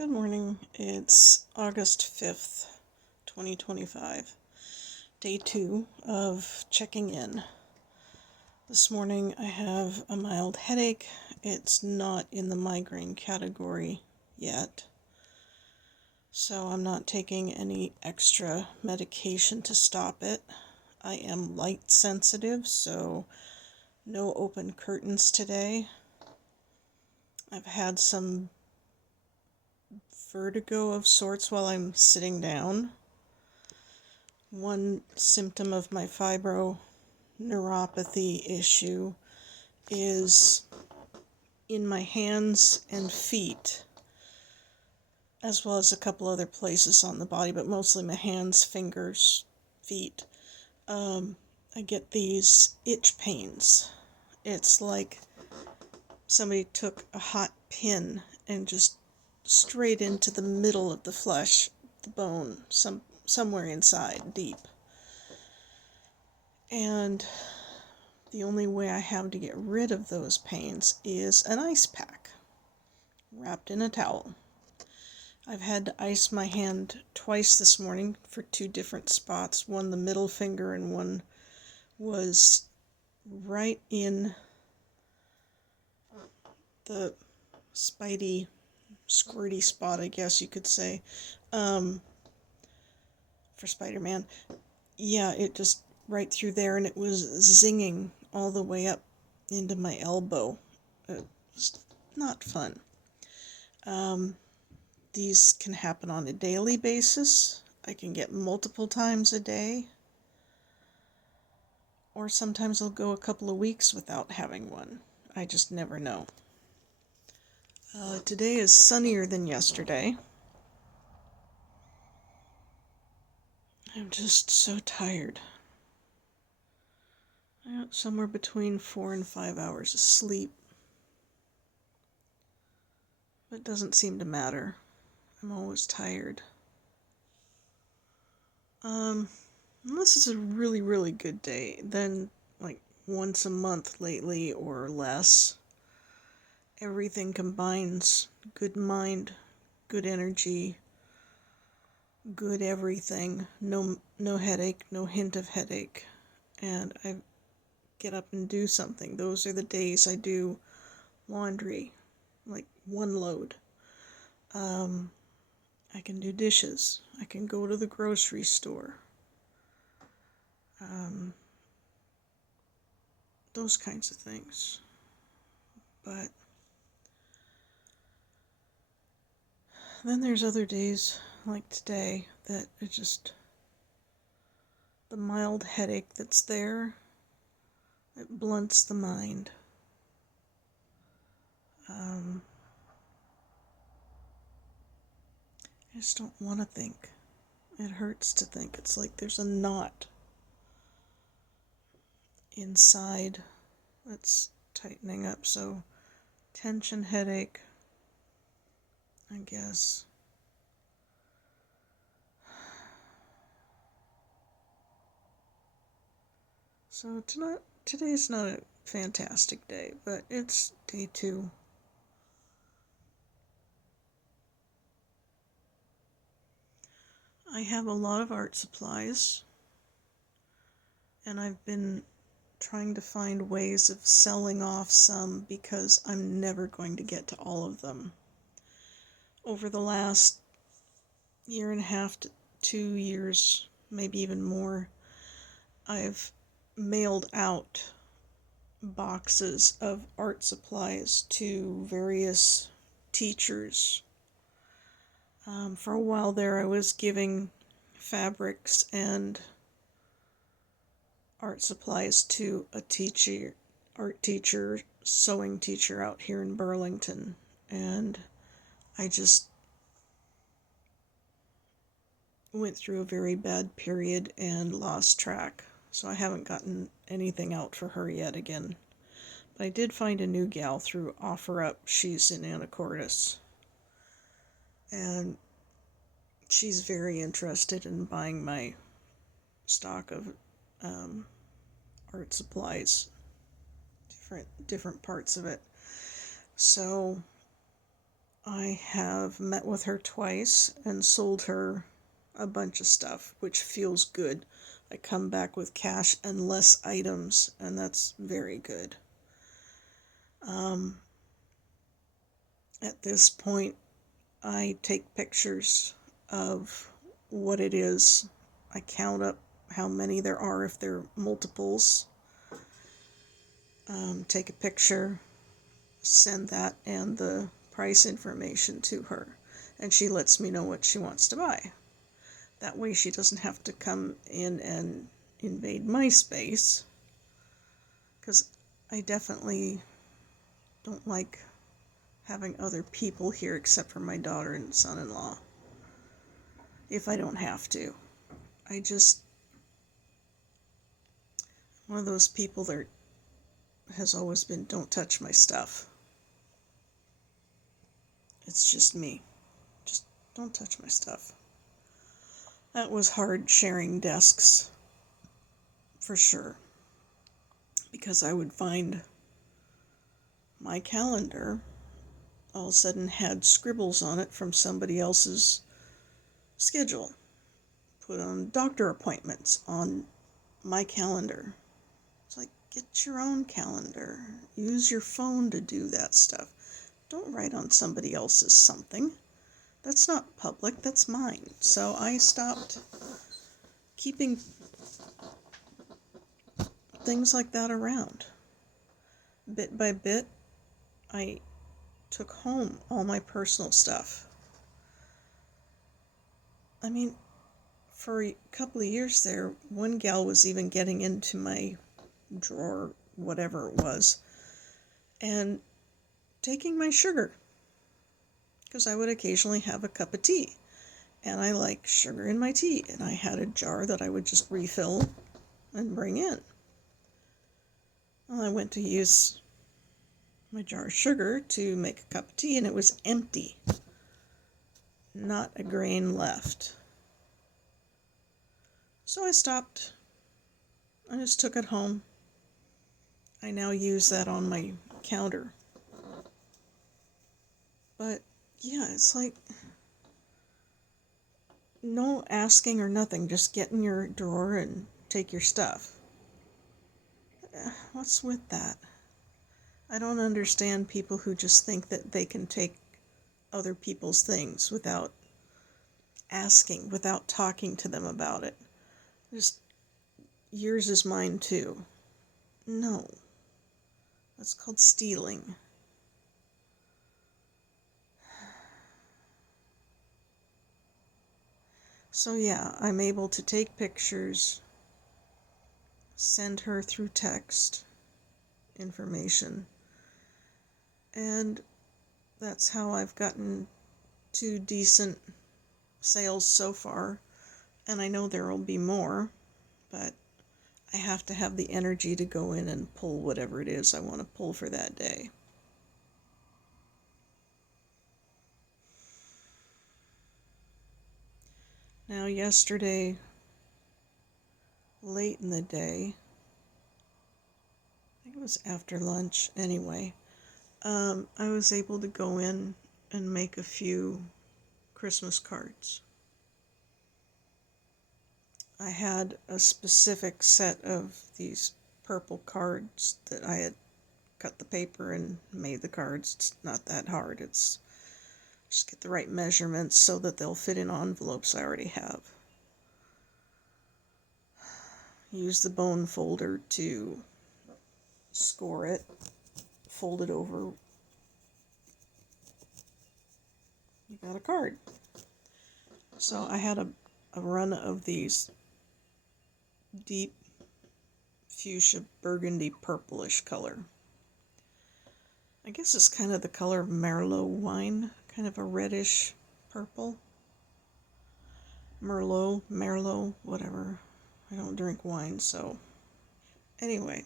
Good morning. It's August 5th, 2025, day 2 of checking in. This morning I have a mild headache. It's not in the migraine category yet, so I'm not taking any extra medication to stop it. I am light sensitive, so no open curtains today. I've had some vertigo of sorts while I'm sitting down. One symptom of my fibroneuropathy issue is in my hands and feet, as well as a couple other places on the body, but mostly my hands, fingers, feet. I get these itch pains. It's like somebody took a hot pin and just straight into the middle of the flesh, the bone, somewhere inside, deep. And the only way I have to get rid of those pains is an ice pack wrapped in a towel. I've had to ice my hand twice this morning for 2 different spots. One the middle finger and one was right in the spidey, squirty spot, I guess you could say, for Spider-Man. Yeah, it just right through there, and it was zinging all the way up into my elbow. It was not fun. These can happen on a daily basis. I can get multiple times a day. Or sometimes I'll go a couple of weeks without having one. I just never know. Today is sunnier than yesterday. I'm just so tired. I got somewhere between 4 and 5 hours of sleep. But it doesn't seem to matter. I'm always tired. Unless it's a really, really good day, then like once a month lately or less. Everything combines. Good mind, good energy, good everything. No headache, no hint of headache. And I get up and do something. Those are the days I do laundry, like one load. I can do dishes. I can go to the grocery store. Those kinds of things. But then there's other days, like today, that it just, the mild headache that's there, it blunts the mind. I just don't want to think. It hurts to think. It's like there's a knot inside that's tightening up. So, tension headache, I guess. So today's not a fantastic day, but it's day 2. I have a lot of art supplies, and I've been trying to find ways of selling off some because I'm never going to get to all of them. Over the last year and a half to 2 years, maybe even more, I've mailed out boxes of art supplies to various teachers. For a while there, I was giving fabrics and art supplies to a art teacher, sewing teacher out here in Burlington, and I just went through a very bad period and lost track, so I haven't gotten anything out for her yet again. But I did find a new gal through OfferUp. She's in Anacortes, and she's very interested in buying my stock of art supplies, different parts of it. So I have met with her twice and sold her a bunch of stuff, which feels good. I come back with cash and less items, and that's very good. At this point, I take pictures of what it is. I count up how many there are if they're multiples. Take a picture, send that and the price information to her, and she lets me know what she wants to buy. That way she doesn't have to come in and invade my space, because I definitely don't like having other people here except for my daughter and son-in-law. If I don't have to. I just, one of those people that has always been, don't touch my stuff. It's just me. Just don't touch my stuff. That was hard sharing desks, for sure. Because I would find my calendar all of a sudden had scribbles on it from somebody else's schedule. Put on doctor appointments on my calendar. It's like, get your own calendar. Use your phone to do that stuff. Don't write on somebody else's something. That's not public, that's mine. So I stopped keeping things like that around. Bit by bit, I took home all my personal stuff. I mean, for a couple of years there, one gal was even getting into my drawer, whatever it was, and taking my sugar, because I would occasionally have a cup of tea, and I like sugar in my tea, and I had a jar that I would just refill and bring in. Well, I went to use my jar of sugar to make a cup of tea, and it was empty. Not a grain left. So I stopped. I just took it home. I now use that on my counter. But yeah, it's like no asking or nothing, just get in your drawer and take your stuff. What's with that? I don't understand people who just think that they can take other people's things without asking, without talking to them about it. Just, yours is mine too. No. That's called stealing. So yeah, I'm able to take pictures, send her through text information, and that's how I've gotten 2 decent sales so far, and I know there will be more, but I have to have the energy to go in and pull whatever it is I want to pull for that day. Now yesterday, late in the day, I think it was after lunch anyway, I was able to go in and make a few Christmas cards. I had a specific set of these purple cards that I had cut the paper and made the cards. It's not that hard. It's just get the right measurements so that they'll fit in envelopes I already have. Use the bone folder to score it, fold it over. You got a card. So I had a run of these deep fuchsia burgundy purplish color. I guess it's kind of the color of Merlot wine, kind of a reddish purple. Merlot, whatever. I don't drink wine, so. Anyway,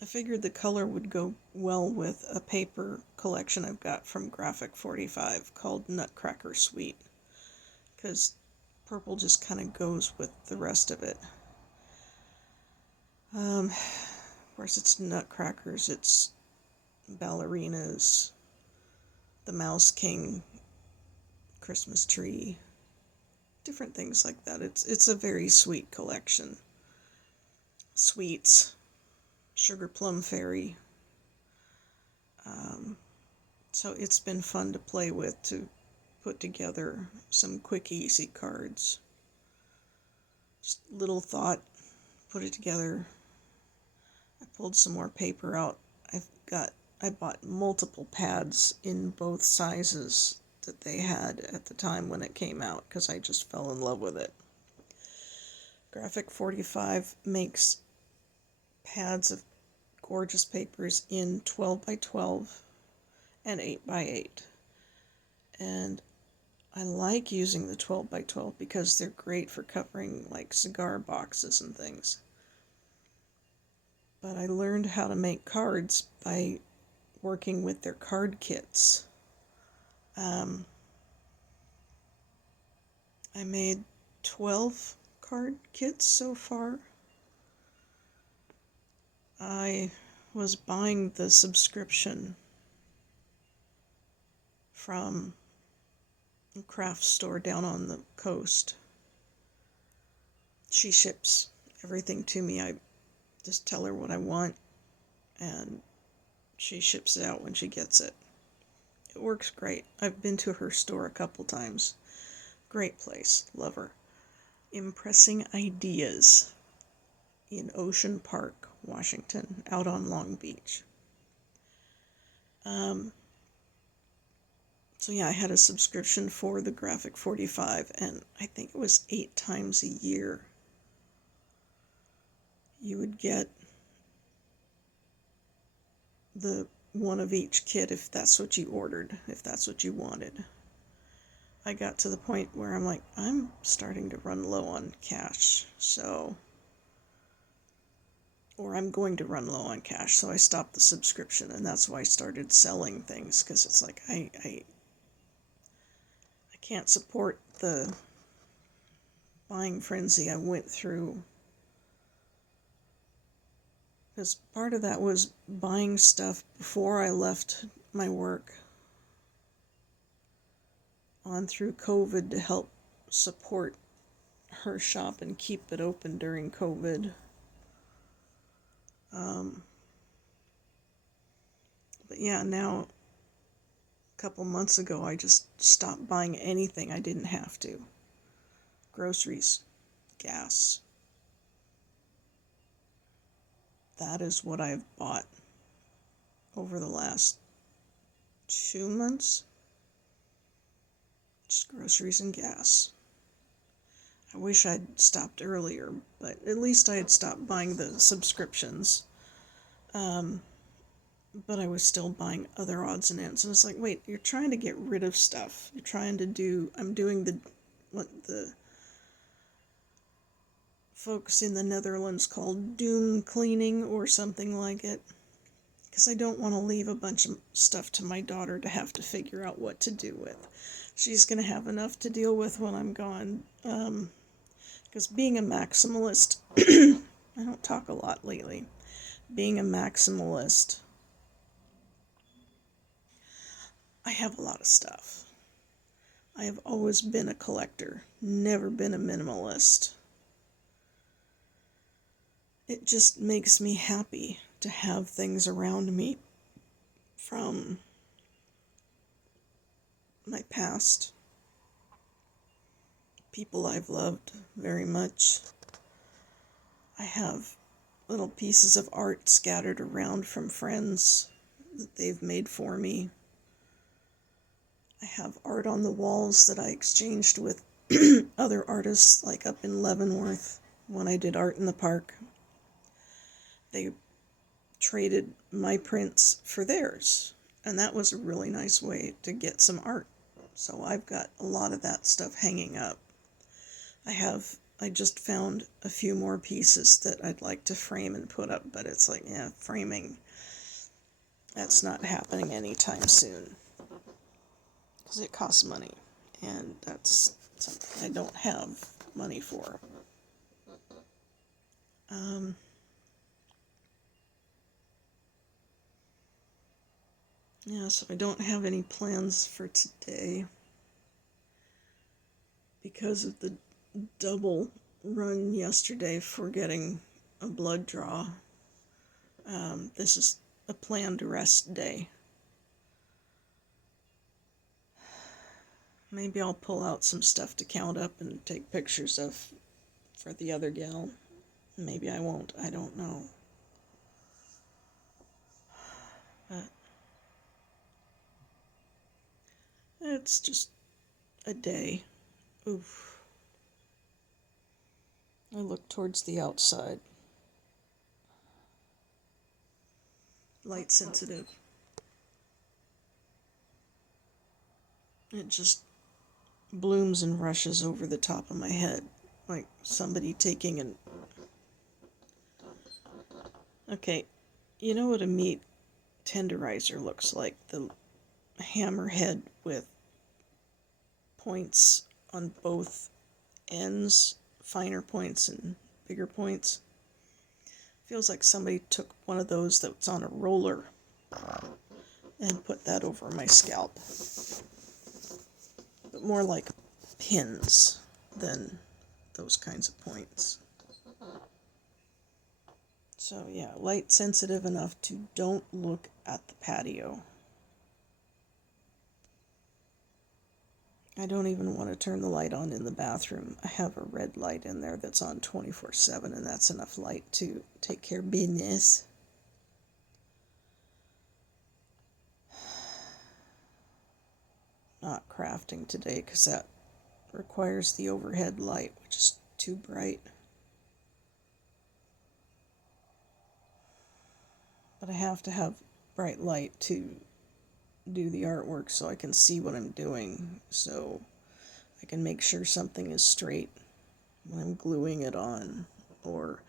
I figured the color would go well with a paper collection I've got from Graphic 45 called Nutcracker Suite, because purple just kind of goes with the rest of it. Of course, it's nutcrackers, it's ballerinas, the Mouse King Christmas tree, different things like that. It's a very sweet collection. Sweets, Sugar Plum Fairy. So it's been fun to play with, to put together some quick, easy cards. Just little thought, put it together. I pulled some more paper out. I bought multiple pads in both sizes that they had at the time when it came out, because I just fell in love with it. Graphic 45 makes pads of gorgeous papers in 12 by 12 and 8 by 8. And I like using the 12 by 12 because they're great for covering like cigar boxes and things. But I learned how to make cards by working with their card kits. I made 12 card kits so far. I was buying the subscription from a craft store down on the coast. She ships everything to me. I just tell her what I want, and she ships it out when she gets it. It works great. I've been to her store a couple times. Great place. Love her. Impressing Ideas in Ocean Park, Washington, out on Long Beach. So yeah, I had a subscription for the Graphic 45, and I think it was 8 times a year you would get the one of each kit if that's what you ordered, if that's what you wanted. I got to the point where I'm like, I'm starting to run low on cash, or I'm going to run low on cash, so I stopped the subscription, and that's why I started selling things, because it's like, I can't support the buying frenzy I went through, because part of that was buying stuff before I left my work on through COVID to help support her shop and keep it open during COVID. But yeah, now, a couple months ago, I just stopped buying anything I didn't have to. Groceries, gas. That is what I've bought over the last 2 months. Just groceries and gas. I wish I'd stopped earlier, but at least I had stopped buying the subscriptions. But I was still buying other odds and ends. And it's like, wait, you're trying to get rid of stuff. You're trying to do, I'm doing what the folks in the Netherlands call doom cleaning or something like it. Because I don't want to leave a bunch of stuff to my daughter to have to figure out what to do with. She's going to have enough to deal with when I'm gone. Because being a maximalist, I don't talk a lot lately. Being a maximalist, I have a lot of stuff. I have always been a collector, never been a minimalist. It just makes me happy to have things around me from my past, people I've loved very much. I have little pieces of art scattered around from friends that they've made for me. I have art on the walls that I exchanged with other artists, like up in Leavenworth when I did Art in the Park. They traded my prints for theirs, and that was a really nice way to get some art. So I've got a lot of that stuff hanging up. I just found a few more pieces that I'd like to frame and put up, but it's like, yeah, framing, that's not happening anytime soon. Because it costs money, and that's something I don't have money for. Yeah, so I don't have any plans for today because of the double run yesterday for getting a blood draw. This is a planned rest day. Maybe I'll pull out some stuff to count up and take pictures of for the other gal. Maybe I won't. I don't know. But it's just a day. Oof. I look towards the outside. Light sensitive. It just blooms and rushes over the top of my head like somebody taking an... Okay, you know what a meat tenderizer looks like? The hammerhead with points on both ends, finer points and bigger points. Feels like somebody took one of those that's on a roller and put that over my scalp. But more like pins than those kinds of points. So yeah, light sensitive enough to don't look at the patio. I don't even want to turn the light on in the bathroom. I have a red light in there that's on 24/7, and that's enough light to take care of business. Not crafting today because that requires the overhead light, which is too bright. But I have to have bright light to do the artwork so I can see what I'm doing, so I can make sure something is straight when I'm gluing it on, or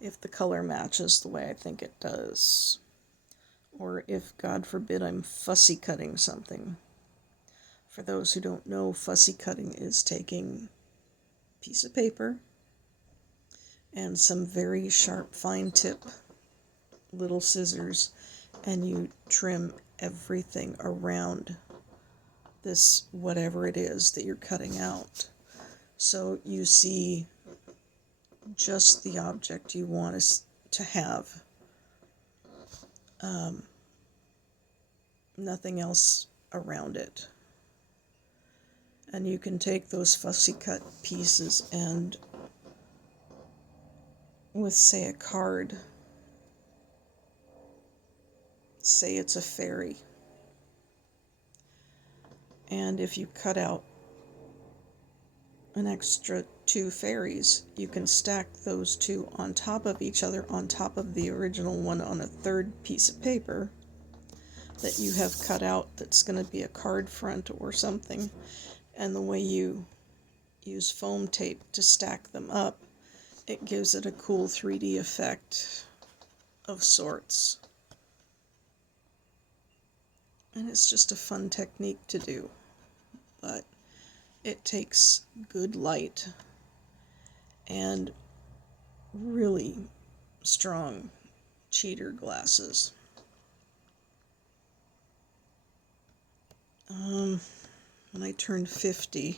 if the color matches the way I think it does, or if, God forbid, I'm fussy cutting something. For those who don't know, fussy cutting is taking a piece of paper and some very sharp fine tip little scissors, and you trim everything around this whatever it is that you're cutting out. So you see just the object you want to have. Nothing else around it. And you can take those fussy cut pieces and, with say a card, say it's a fairy, and if you cut out an extra 2 fairies, you can stack those 2 on top of each other, on top of the original one on a third piece of paper that you have cut out that's going to be a card front or something. And the way you use foam tape to stack them up, it gives it a cool 3D effect of sorts. And it's just a fun technique to do, but it takes good light and really strong cheater glasses. When I turned 50,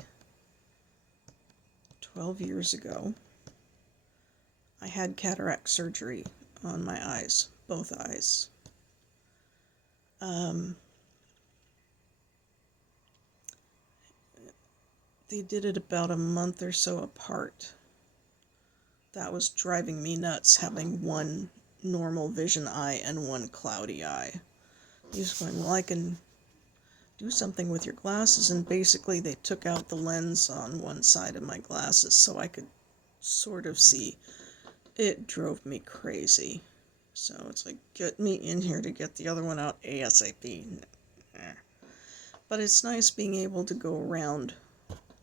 12 years ago, I had cataract surgery on my eyes, both eyes. They did it about a month or so apart. That was driving me nuts, having one normal vision eye and one cloudy eye. He was going, well, I can do something with your glasses, and basically they took out the lens on one side of my glasses so I could sort of see. It drove me crazy. So it's like, get me in here to get the other one out ASAP. But it's nice being able to go around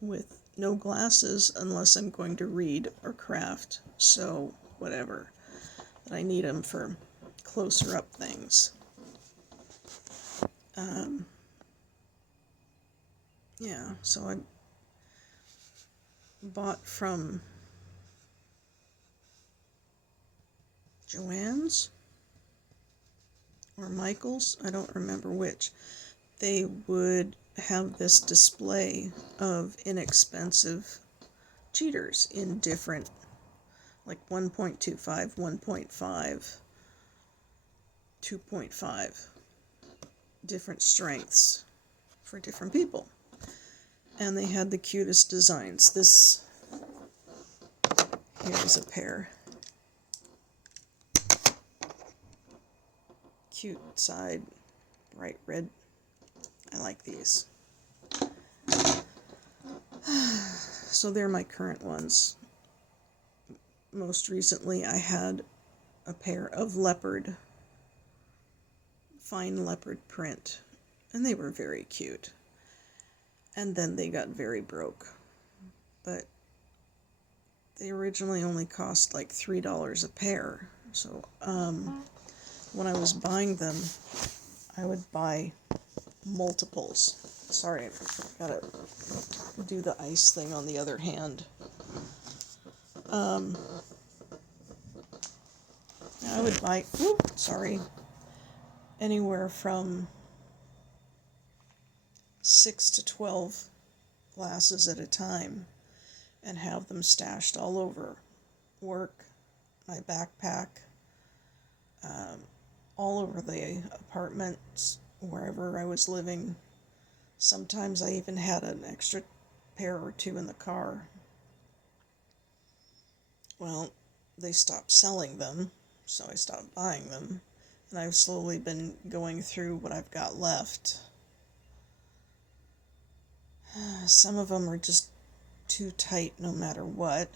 with no glasses unless I'm going to read or craft, so whatever. But I need them for closer up things. Yeah, so I bought from Joann's or Michaels, I don't remember which, they would have this display of inexpensive cheaters in different, like 1.25, 1.5, 2.5, different strengths for different people. And they had the cutest designs. This, here's a pair. Cute side, bright red. I like these. So they're my current ones. Most recently I had a pair of leopard, fine leopard print, and they were very cute. And then they got very broke. But they originally only cost like $3 a pair. So when I was buying them, I would buy multiples. Sorry, I gotta do the ice thing on the other hand. I would buy, anywhere from 6 to 12 glasses at a time and have them stashed all over work, my backpack, all over the apartments, wherever I was living. Sometimes I even had an extra pair or two in the car. Well, they stopped selling them, so I stopped buying them, and I've slowly been going through what I've got left. Some of them are just too tight no matter what.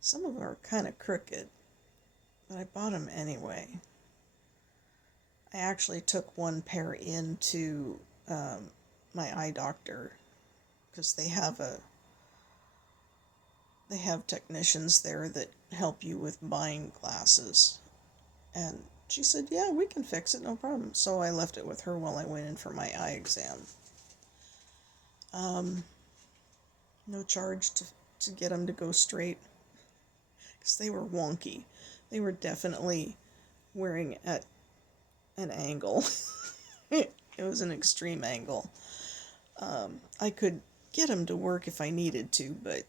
Some of them are kind of crooked, but I bought them anyway. I actually took one pair into my eye doctor because they have technicians there that help you with buying glasses. And she said, yeah, we can fix it, no problem. So I left it with her while I went in for my eye exam. No charge to get them to go straight, because they were wonky. They were definitely wearing at an angle. It was an extreme angle. I could get them to work if I needed to, but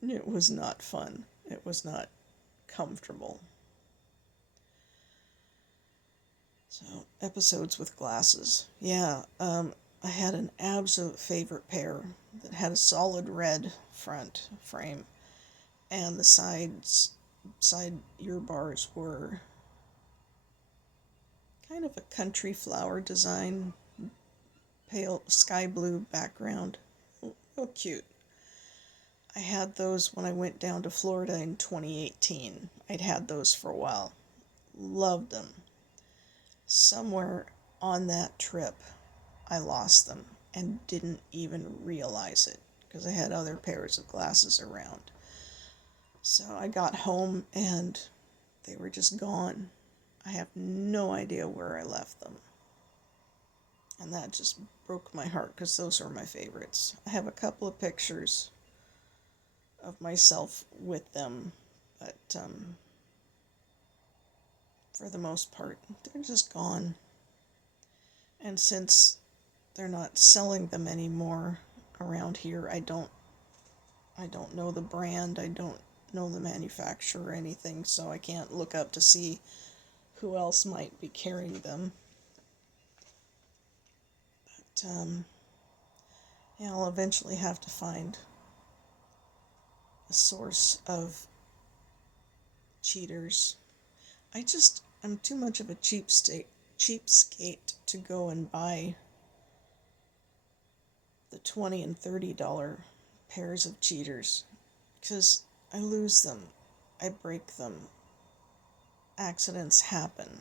it was not fun. It was not comfortable. So, episodes with glasses. Yeah, I had an absolute favorite pair that had a solid red front frame, and the side ear bars were kind of a country flower design, pale sky blue background. Oh, cute. I had those when I went down to Florida in 2018. I'd had those for a while. Loved them. Somewhere on that trip, I lost them and didn't even realize it because I had other pairs of glasses around. So I got home and they were just gone. I have no idea where I left them. And that just broke my heart because those are my favorites. I have a couple of pictures of myself with them, but for the most part, they're just gone. And since they're not selling them anymore around here, I don't know the brand, I don't know the manufacturer or anything, so I can't look up to see who else might be carrying them. But yeah, I'll eventually have to find a source of cheaters. I'm too much of a cheapskate to go and buy the $20 and $30 pairs of cheaters, because I lose them, I break them, accidents happen,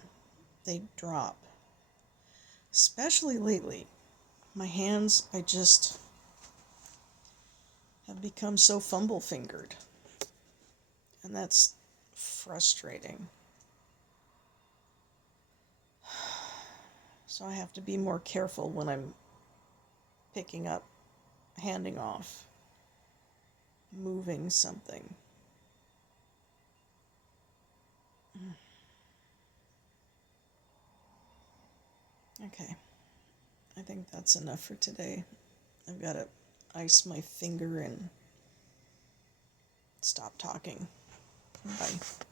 they drop. Especially lately, my hands, I just have become so fumble-fingered, and that's frustrating. So I have to be more careful when I'm picking up, handing off, moving something. Okay, I think that's enough for today. I've got to ice my finger and stop talking. Bye.